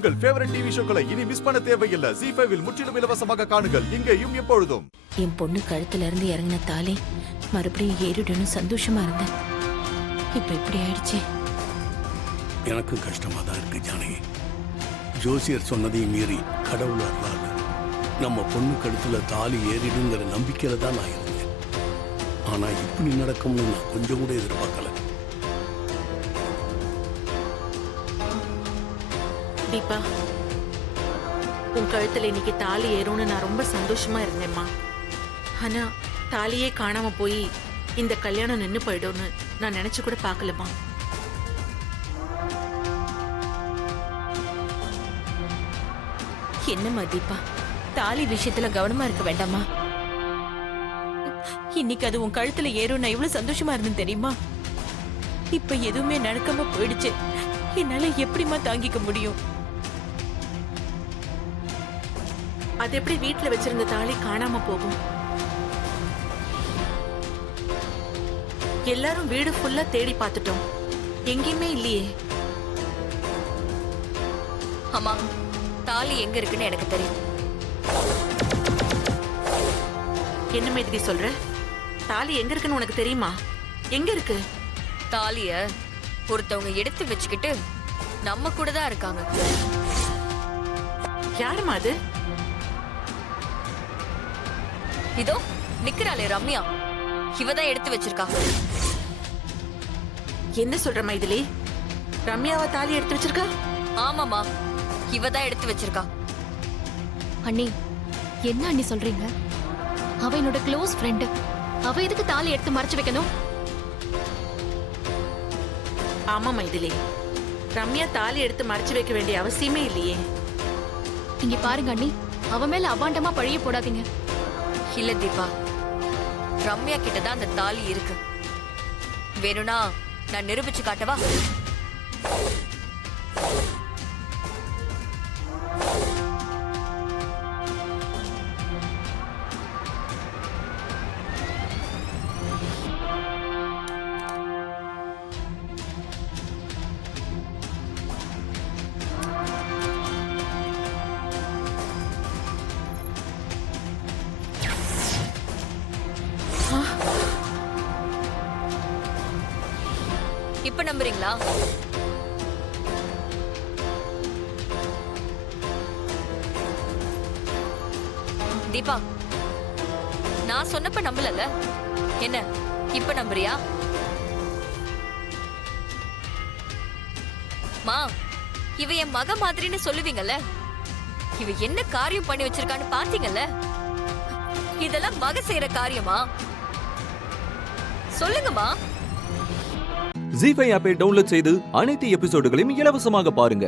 உங்கள் favourite TV ஷோக்களை இனி miss பண்ண தேவையில்லை. ZEE5 இல் முற்றிலும் இலவசமாக காணுங்கள். இங்கேயும் எப்பொழுதும். என் பொண்ணு கழுத்துல இருந்து இறங்கின தாலி மறுபடியும் ஏறிடணும் சந்தோஷமா இருந்தேன். இப்ப இப்படி ஆயிடுச்சு. எனக்கு கஷ்டமா தான் இருக்கு ஜானகி. ஜோசியர் சொன்னதையும் மீறி கடவுள் அருளால நம்ம பொண்ணு கழுத்துல தாலி ஏறிடுங்கிற நம்பிக்கையில தான் நான் இருந்தேன். ஆனா இப்படி நடக்கும்னு நான் கொஞ்சம் கூட எதிர்பார்க்கல. தீபா, உன் கழுத்துல இன்னைக்கு தாலி ஏறும்னு நான் ரொம்ப சந்தோஷமா இருந்தேம்மா. ஆனா தாலியே காணாம போய் இந்த கல்யாணம் நின்னு போயிடும்னு நான் நினைச்சு கூட பார்க்கலமா. என்னம்மா தீபா, தாலி விஷயத்துல கவனமா இருக்க வேண்டாமா? இன்னைக்கு அது உன் கழுத்துல ஏறும் நான் எவ்வளவு சந்தோஷமா இருந்தேன் தெரியுமா? இப்ப எதுவுமே நடக்காம போயிடுச்சு. என்னால எப்படிமா தாங்கிக்க முடியும்? அது எப்படி வீட்டுல வச்சிருந்த தாலி காணாம போகும்? எல்லாரும் வீடு ஃபுல்லா தேடி பார்த்துட்டோம், எங்கேயுமே இல்லையே. அம்மா, தாலி எங்க இருக்குன்னு எனக்கு தெரியும். என்ன மைதிலி சொல்ற? தாலி எங்க இருக்குன்னு உனக்கு தெரியுமா? எங்க இருக்கு? தாலிய ஒருத்தவங்க எடுத்து வச்சுக்கிட்டு நம்ம கூட தான் இருக்காங்க. யாருமா அது? இதோ நிக்கிறாளே ரம்யா, இவதான் எடுத்து வச்சிருக்கா. என்ன சொல்ற மைதிலி? ரம்யாவா தாலி எடுத்து வச்சிருக்கா? ஆமாமா, இவதான் எடுத்து வச்சிருக்கா. அண்ணி, என்ன அண்ணி சொல்றீங்க? அவ என்னோட க்ளோஸ் ஃப்ரெண்ட். அவ எதுக்கு தாலி எடுத்து மறைச்சு வைக்கணும்? ஆமா மைதிலி, ரம்யா தாலி எடுத்து மறைச்சு வைக்க வேண்டிய அவசியமே இல்லையே. இங்க பாருங்க அண்ணி, அவ மேல அபாண்டமா பழிய போடாதீங்க. இல்ல தீபா, ரம்யா கிட்டதான் அந்த தாலி இருக்கு. வேணும்னா நான் நிரூபிச்சு காட்டவா? இப்ப நம்புறீங்களா? தீபா, நான் சொன்னப்ப நம்பலல, என்ன இப்ப நம்புறியா? மா, இவ என் மக மாதிரின்னு சொல்லுவீங்கல்ல. இவ என்ன காரியம் பண்ணி வச்சிருக்கான்னு பாத்தீங்கல்ல. இதெல்லாம் மக செய்யற காரியமா? சொல்லுங்கம்மா. ZEE5 ஆப்பை டவுன்லோட் செய்து அனைத்து எபிசோடுகளையும் இலவசமாக பாருங்க.